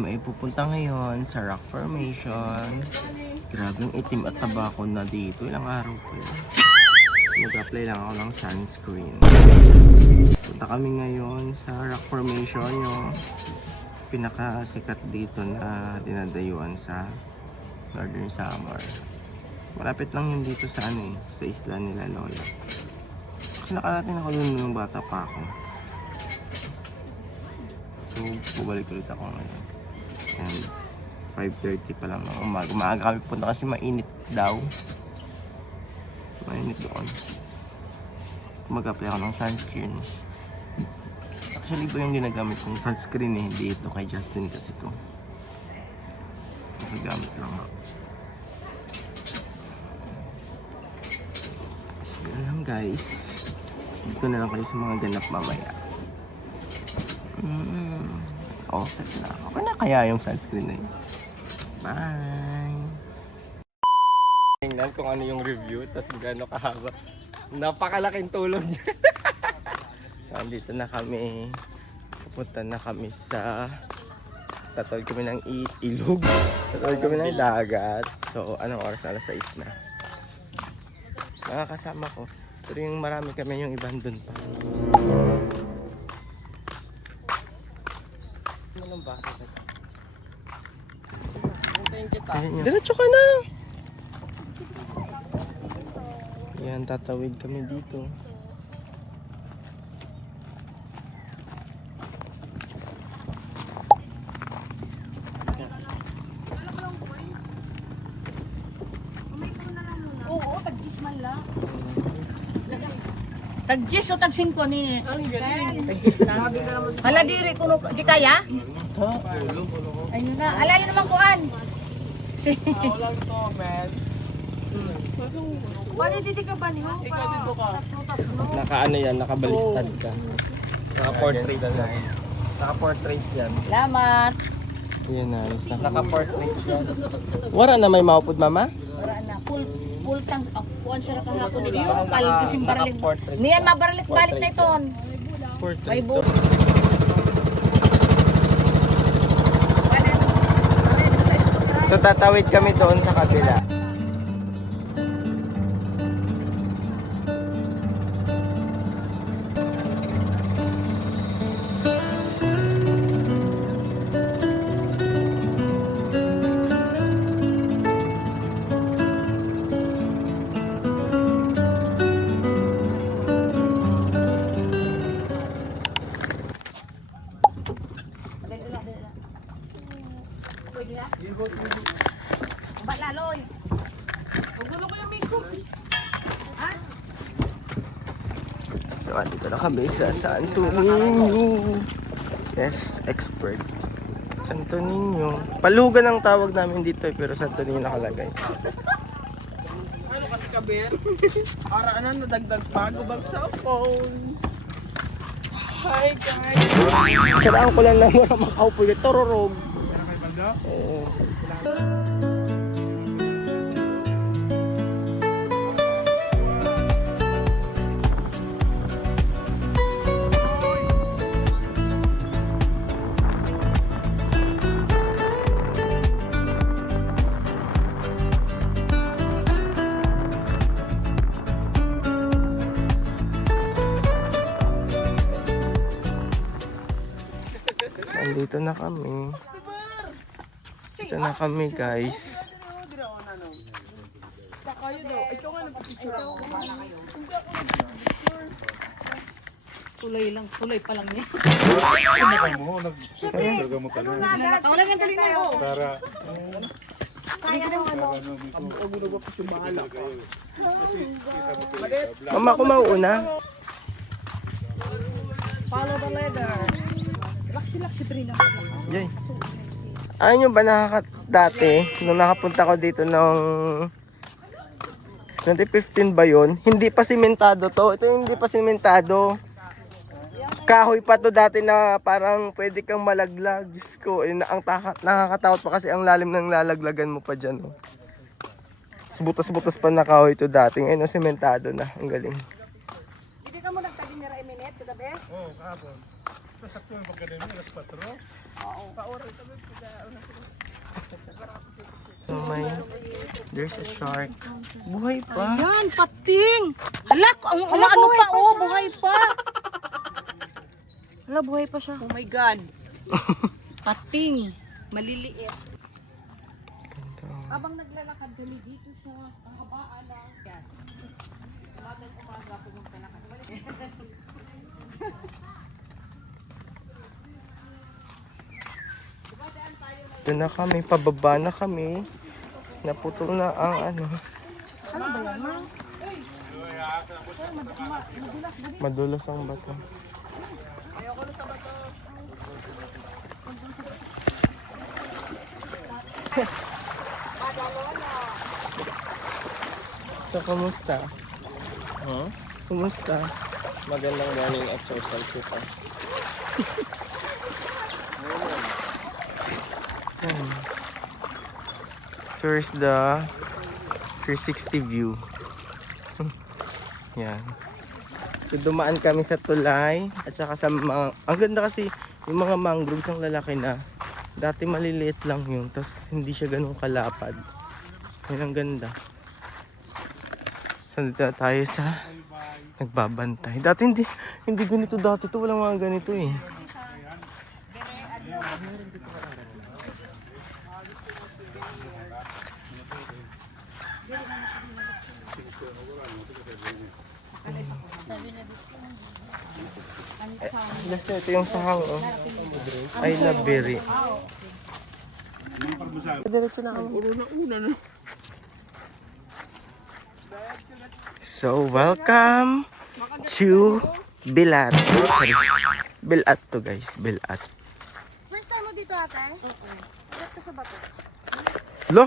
kami ay pupunta ngayon sa rock formation. Grabe yung itim at tabako na dito. Ilang araw pa yun. Mag-apply lang ako ng sunscreen. Punta kami ngayon sa rock formation, yung pinakasikat dito na dinadayuan sa Northern Samar. Malapit lang yun dito sa sa isla nila Lola. Kasi nakarating ako dun nung bata pa ako. So, bubalik ulit ako ngayon. And 5:30 pa lang ng umaga. Maaga kami punta kasi mainit daw. Mainit doon. Mag-apply ako ng sunscreen. Actually, iba yung ginagamit kong sunscreen eh. Hindi ito kay Justin kasi ito. Nagagamit lang ako. So, yun lang guys. Dito na lang kayo sa mga ganap mamaya. Oh, set na. Okay na kaya yung sunscreen na yun. Bye! Tingnan kung ano yung review, tapos gano'n kahaba. Napakalaking tulong niya. So, dito na kami. Pupunta na kami sa... Tatawid kami ng ilog. Tatawid kami ng dagat. So, anong oras? Alas 6 na. Mga kasama ko. Pero yung marami kami, yung ibang dun pa. Anong bakit? Diretso ka na! Yan, tatawid kami dito. Oo, tag-10 man lang. Tag-10 o tag-5 ni? Tag-10 na. Hala diri, kuno di kaya? Ayun na, alayo naman kuan. Walang to, man. Wala dito ka ba niyo? Ikaw dito ka. Naka yan, nakabalistad ka. Naka-portrait yan. Naka-portrait yan. Salamat. Yan na, naka-portrait yan. Wala na may maupod, mama? Wala na, full tank. Kuan siya kahapon dito. Yung palit kasing baralik. Niyan mabaralik-balik na iton. May buo. So tatawid kami doon sa kabila. Ba laloy. Gulo ko yung mikro. Ha? So andito na kami sa Santo Niño. Yes, expert. Santo Niño. Palugan ang tawag namin dito pero Santo Niño nakalagay. Ano kasi kabir? Para ano, nadagdag bago bang cellphone. Hi guys! Saraan ko lang na makaupo yung tororog. Oo. Andito na kami. Dito na kami guys. Kayo daw. Ito nga nagpapicture ako. Tuloy pa lang niya. Ako lang yung talina ko. Mama ko mauuna. Follow the leader. Laksi Trina. Yay. Ayaw nyo ba dati, nung nakapunta ko dito noong 2015 ba yun? Hindi pa simentado to. Ito yung hindi pa simentado. Kahoy pa to dati na parang pwede kang malaglag. Diyos ko, nakakatakot pa kasi ang lalim ng lalaglagan mo pa dyan. Oh. Butas-butas pa na kahoy to dati. Ngayon ang simentado na. Ang galing. Hindi ka mo nagtaging nira minute, kagabi? Oo, kahapon. Oh my, there's a shark. Buhay pa. Yan, pating! Hala, ang ano pa, oh, buhay pa! Hala, buhay pa siya. Oh my God! Pating! Maliliit. Habang naglalakad kami dito sa kahabaan ng... Yan. Umaga pumunta na kami. Ito na kami, pababa na kami. Naputol na ang ano. Ano ba yan, ma? Madulas ang bato. So, kumusta? Huh? Kumusta? Magandang morning exercise ito. So, here's the 360 view. Yan. So, dumaan kami sa tulay at saka sa mga... Ang ganda kasi yung mga mangroves ang lalaki na. Dati maliliit lang yun. Tapos hindi siya ganun kalapad. Yan ang ganda. So, dito na tayo sa nagbabantay. Dati hindi ganito dati to. Walang mga ganito eh. Lasa, ito yung sahang, oh. I love berry. Diretso na kami. So, welcome to Bilat. Sorry. Bilat to, guys. Bilat. First time mo dito, ate? Oo. Ba't ka sa bato? Lo,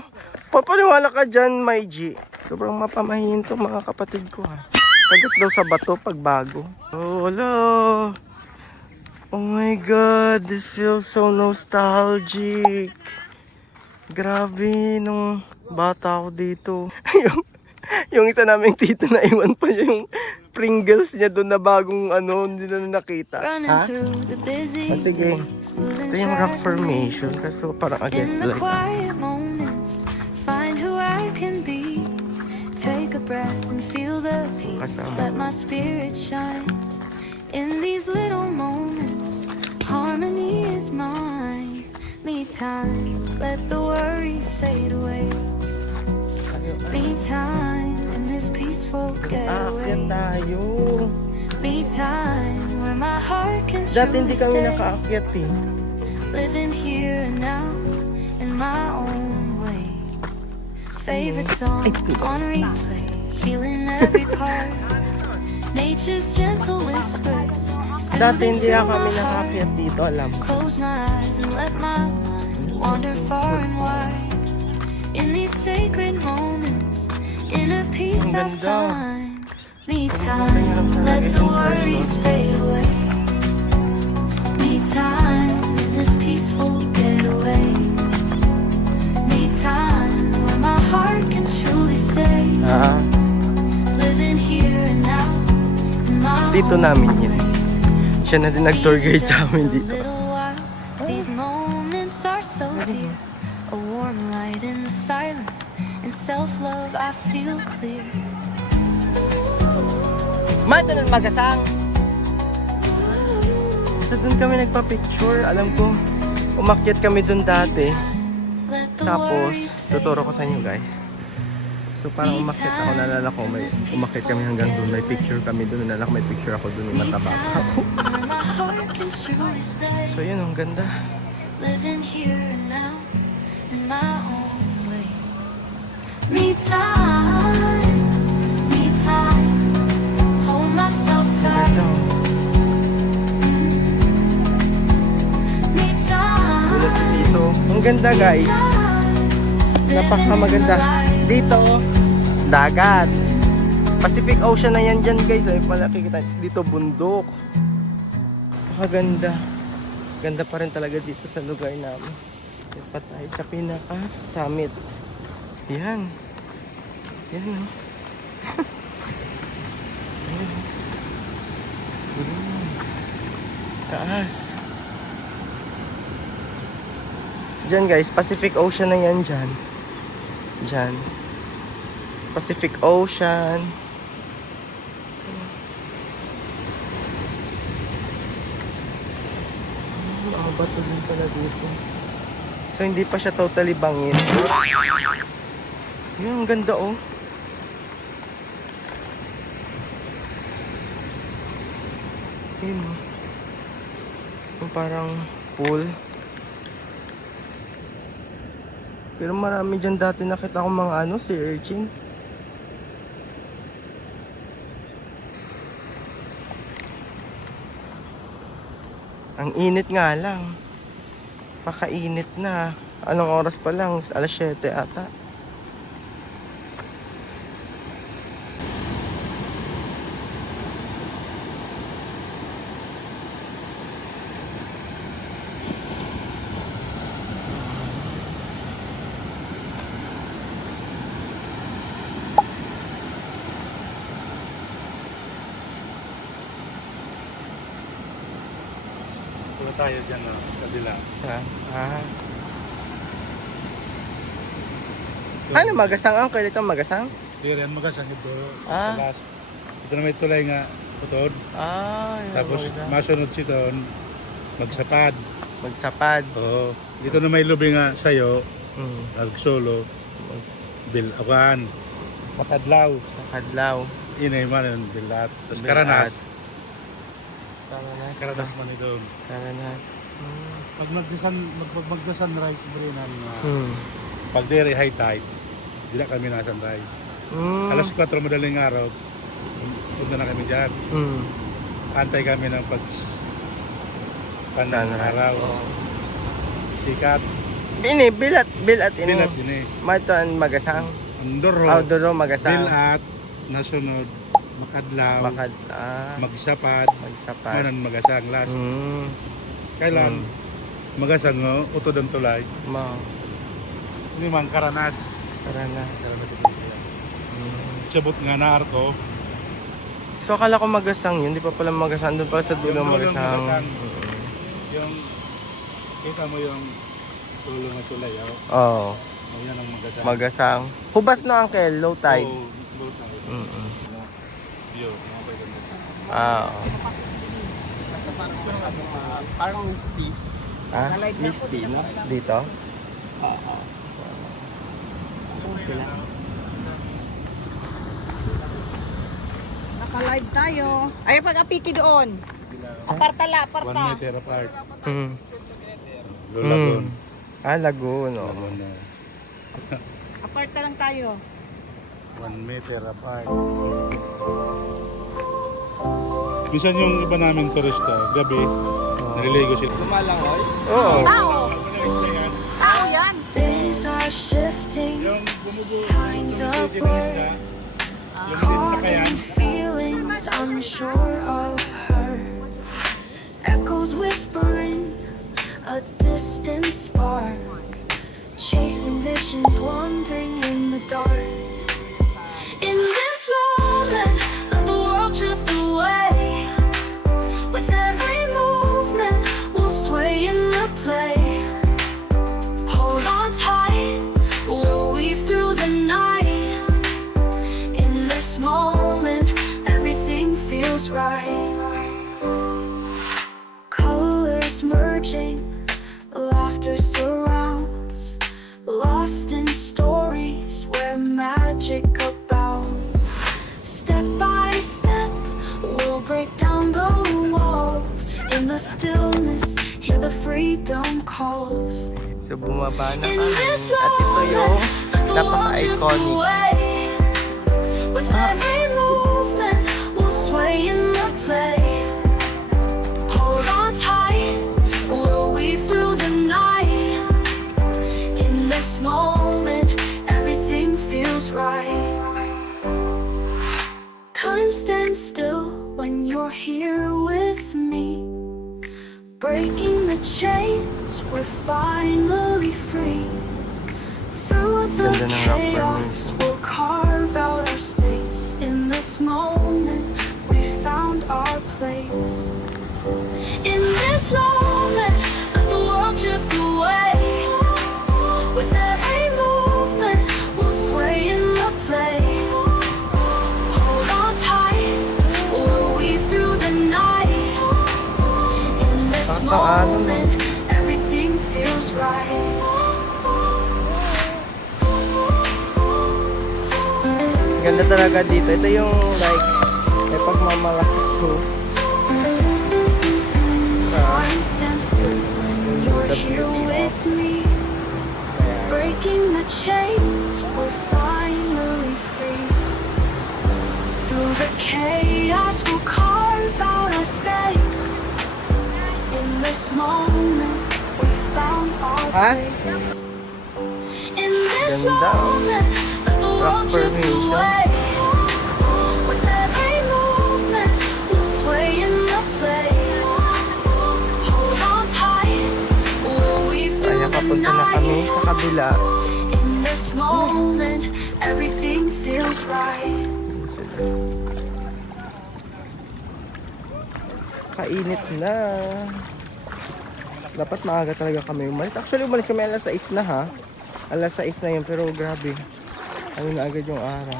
papaniwala ka dyan, my G. Sobrang mapamahiin to, mga kapatid ko, ha. Kagat daw sa bato pag bago. Oh, hello. Oh my God, this feels so nostalgic. Grabe, nung bata ako dito. yung isa naming tito na iwan pa niya yung Pringles niya doon na bagong ano, hindi na nakita. Ha? Ah, sige. Ito yung rock formation kasi parang against the light. Find who I can be. Take a breath and feel the peace. Let my spirit shine. In these little moments, harmony is mine. Me time, let the worries fade away. Me time in this peaceful getaway. Aakyat tayo. Me time where my heart can Dati truly hindi kami stay. nakaakyat eh. Living here and now in my own way. Favorite song on replay, healing every part. Nature's gentle whispers, Dati soothing hindi to na kami my heart. nakaakyat dito, alam. Close my eyes and let my mind wander far and wide. In these sacred moments, inner peace I Ang ganda. find. Me time, let the worries fade away. Me time in this peaceful getaway. Me time where my heart can truly stay. Ah, Living here and now in my dito own namin yun. way. Siya na din nag-tour guide sa amin dito. These moments are so dear. A warm light in the silence, and self-love I feel clear. Mata ng magasang. So doon kami nagpa-picture. Alam ko, umakyat kami doon dati. Let the Tapos, worries tuturo ko sa inyo guys. So parang umakyat ako, nalala ko, may umakyat kami hanggang doon. May picture kami doon, nalala ko may picture ako doon, may mataba ako. where my heart can truly stay. So yun, ang ganda. Living here and now in my own way. Me time, hold myself tight. Ito, Me time, dito si Tito. Ang ganda guys. Napakamaganda. Dito, dagat. Pacific Ocean na yan dyan guys. Ay, malaki kita. Dito, bundok. Napakaganda. Ganda pa rin talaga dito sa lugar namin. Dito pa tayo sa pinaka summit. Yan. Yan oh. Yan. Taas. Diyan guys, Pacific Ocean na yan dyan. Diyan. Pacific Ocean. Mga bato din pala dito. So hindi pa siya totally bangin. Yun, ang ganda oh. Yun oh. Yung parang pool. Pero marami dyan dati nakita akong mga ano, sea urchin. Ang init nga lang. Pakainit na. Anong oras pa lang? Alas 7 ata. Punta tayo dyan na kabila. Sa, Ano, magasang uncle? Ito magasang? Di rin magasang ito. Ah. Sa last. Ito na may tulay nga putod. Yun, Tapos magasang. masunod siton, magsapad. Magsapad. Oo. Dito na may lubi nga sayo, nagsolo, bilakan, makadlaw. Makadlaw. Inay man yun, bilat. Tapos Bilat. karanas. Karanas. Karanas man ito. Karanas. Pag magsa-sunrise, Brinan, Hmm. pag dere high tide, di na kami na sunrise. Alas 4 madaling araw, punta na kami dyan. Antay kami ng araw. Sikat. Bilat ini. Bilat ini. Matan magasang. Andoro. Outdoor magasang. Bilat. Nasunod. Makadlaw. Magsapad. Magsapad. Manan magasang last. Kailan magasang no, utod ang tulay. Ini man karanas. Karanas. Karanas ito sila. Sabot nga na arko. So akala ko magasang yun, di pa pala magasang. Doon pala sa dulo Yung dulong magasang. magasang. Yung kita mo yung tulo ng tulay. Oo. Yan ang magasang. Magasang. Hubas no uncle, low tide. Oh, low tide. Yun, mga pwede. Oo. Parang misty. Misty, no? Dito? Sila. Naka-live tayo. Ay, pag-apiki doon. Apartala, 1 aparta. meter apart. Mm. Lagoon. Lagoon. Oh. Lagoon na. Aparta lang tayo. 1 meter apart. Minsan yung iba namin turista, gabi, naliligo sila. Gumalangoy. Oo. Tao! Tao yan! Days are shifting, Yung bumubuo, times are blurred. yung Caught sakayan, in feelings unsure of her. Echoes whispering, a distant spark. Chasing visions, wandering in the dark. In this moment, let the world drift away. With every movement, we'll sway in the play. Hold on tight, we'll weave through the night. In this moment, everything feels right. Colors merging, laughter surrounds. Lost in stories where magic abounds. Step by step, we'll break down the walls. In the stillness, hear the freedom calls. So bumaba na In kami. this At ito yung moment, the world drift napaka-iconic. away. With every movement, we'll sway in the play. Hold on tight, we'll weave through the night. In this moment, everything feels right. Time stands still when you're here with me. Breaking the chains, we're finally free. Through the Ganda ng rock chaos, we'll carve out our space. In this moment, we found our place. In this Ganda talaga dito. Ito yung like, may pagmamalaki ko. Time stands still when you're here with me. Breaking the chains, we're finally free. Through the chaos, we'll carve out our space. In this moment, we found our Ha? place. In this Ganda, oh. moment, let the world drift formation. away. With every movement, we'll sway in the play. Hold on tight, we'll weave Kaya through the papunta na kami night. sa kabila. In this moment, everything feels right. Yun sila. Kainit na. Dapat maaga talaga kami umalis. Actually, umalis kami alas 6 na ha. Alas 6 na yun, pero grabe. Ayun na agad yung araw.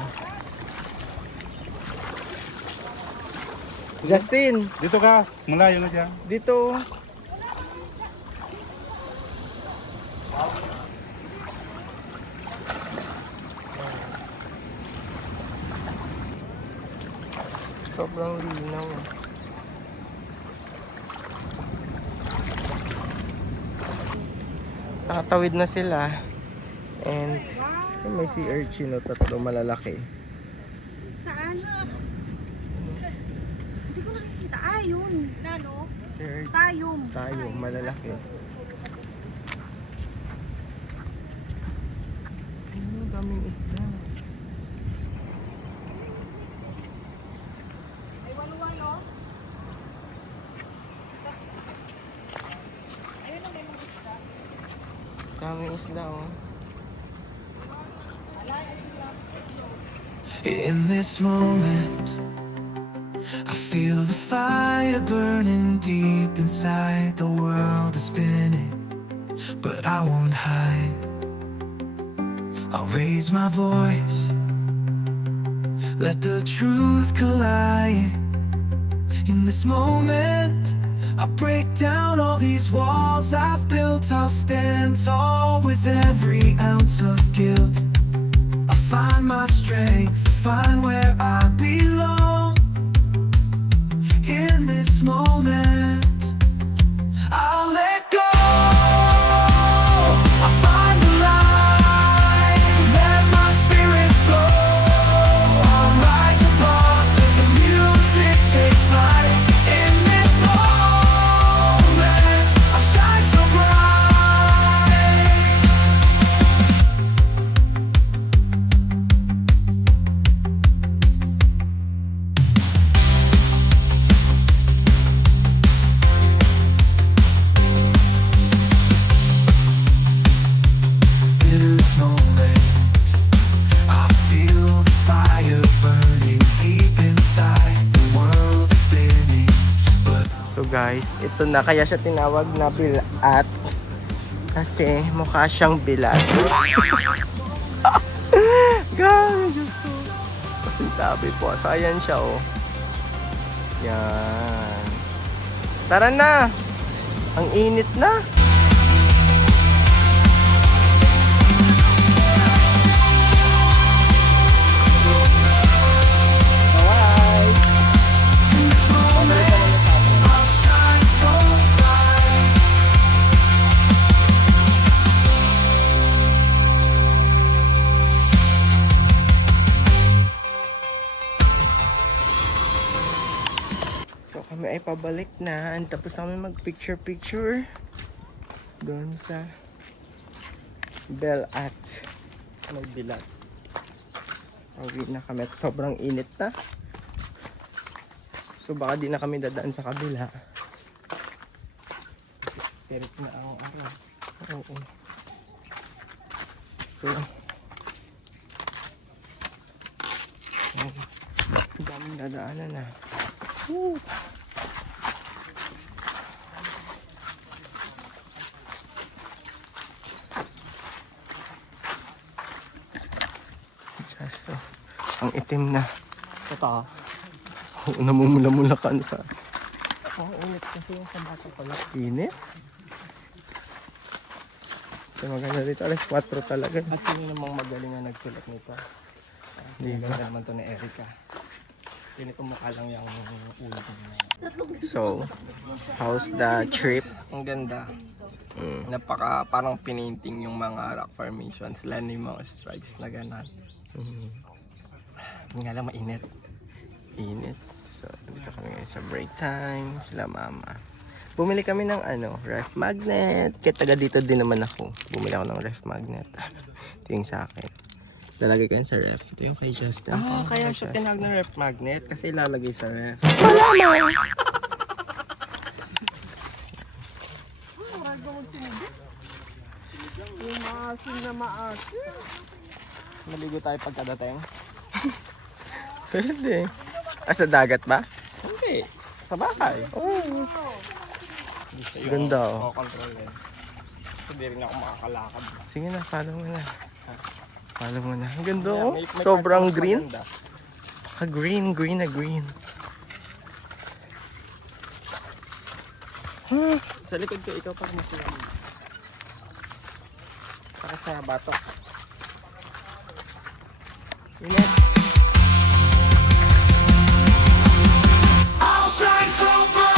Justin, Dito ka, malayo na dyan. dito. Sobrang linaw. Tatawid na sila. And may sea urchin o tatlo malalaki. Saan? Hindi ko nakikita. Ah, yun. Nano? Sea urchin Tayong. tayo, malalaki. Ayun, daming isda. Ay, walo-walo. Ayun ang may mga isda. Daming isda oh. In this moment, I feel the fire burning deep inside. The world is spinning, but I won't hide. I'll raise my voice, let the truth collide. In this moment, I break down all these walls I've built. I'll stand tall with every ounce of guilt. I'll find my strength, find where I belong. In this moment, I'll let go. I'll find the light, let my spirit flow. I'll rise above, let the music take flight. In this moment, I'll shine so bright. In this moment, I feel the fire burning deep inside. The world is spinning, but So guys, ito na kaya siya tinawag na bilat kasi mukha siyang bilat. Guys, Diyos ko. Pasintabi po. So ayan siya oh. Yan. Tara na. Ang init na. Alright. in this moment, I'll shine so bright. So kami ay pabalik na. Tapos na kami mag-picture doon sa Bell at may bilat. Pauwi na kami at sobrang init na. So baka di na kami dadaan sa kabila. Tirik na ang araw. Oo. So ang daming dadaanan na. Woo! Just, ang itim na. Ito. Oo, namumula-mula ka sa... Ang init kasi yung sa bata pala. Init? So maganda dito, alas 4 talaga. At sino namang magaling na nagsulat nito? Ligo. naman to ni Erica. Pili ko mukha lang yung ulo ko na yun. So, how's the trip? Ang ganda. Mm. Napaka parang pinainting yung mga rock formations. Lalo yung mga stripes na gano'n. Mm. Hindi nga lang mainit. Init. So, dito kami ngayon sa break time. Sila mama. Bumili kami ng ref magnet. Kaya taga dito din naman ako. Bumili ako ng ref magnet. Ito yung sa akin. Lalagay ko yun sa ref. Ito yung kay Justin. Kaya siya tinawag na ref magnet kasi ilalagay sa ref. Maligo tayo pagkadating. Pwede. Sa dagat ba? Hindi. Sa bahay. Oo. Ganda oh. Control eh. Hindi rin ako makakalakad. Sige na, follow mo na. Follow mo na. Ang ganda oh. May Sobrang cartoons green. maganda. Green na green. Sa likod ko, ikaw pa masaya. Saka sa batok. Init. I'll shine so bright.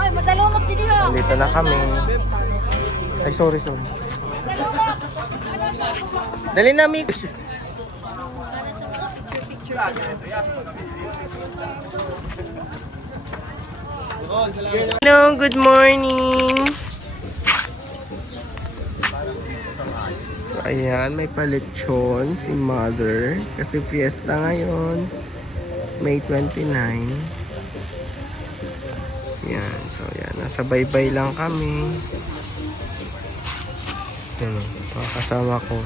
Ay, madalunod din yun. Nandito na kami. Ay, sorry. Dali na, Mick. Para sa mga picture-picture ko lang. Hello, good morning. Ayan, may paletsyon si Mother. Kasi fiesta ngayon. May 29. Yan, so yan. Nasa baybay lang kami. Yan, kasama ko.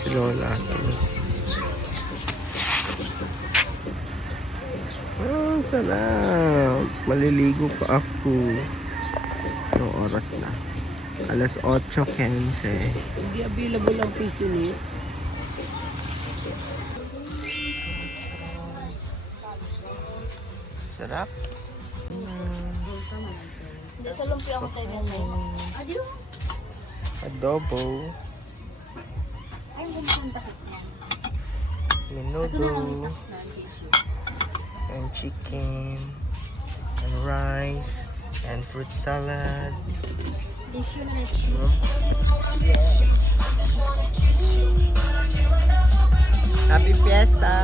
Si Lola. Oh, sarap. Maliligo pa ako. Anong oras na? Alas 8:15. Hindi available ang piso niya. Sarap. Hindi sa lumpia ako tayo kasi. Adiyo. Adobo. Ay, gumanda ko. Menudo. And chicken. And rice. And fruit salad. Tissue na tissue. Happy Fiesta!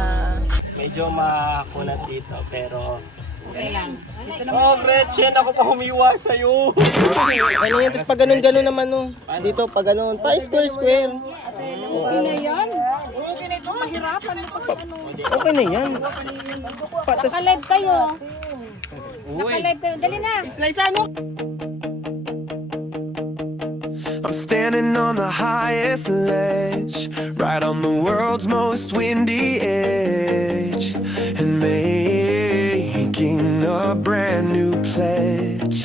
Medyo makunat dito pero... Okay lang. Oh, Gretchen! Ako pa humiwa sa'yo! Ano yan? Tapos pag ganun naman no. Dito pag ganun. Pa square. Okay na yan. Okay na ito. Mahirapan mo kasi ano. Okay na yan. Naka-live kayo. Naka-live kayo. Dali na. Slice ano? I'm standing on the highest ledge, right on the world's most windy edge, and making a brand new pledge.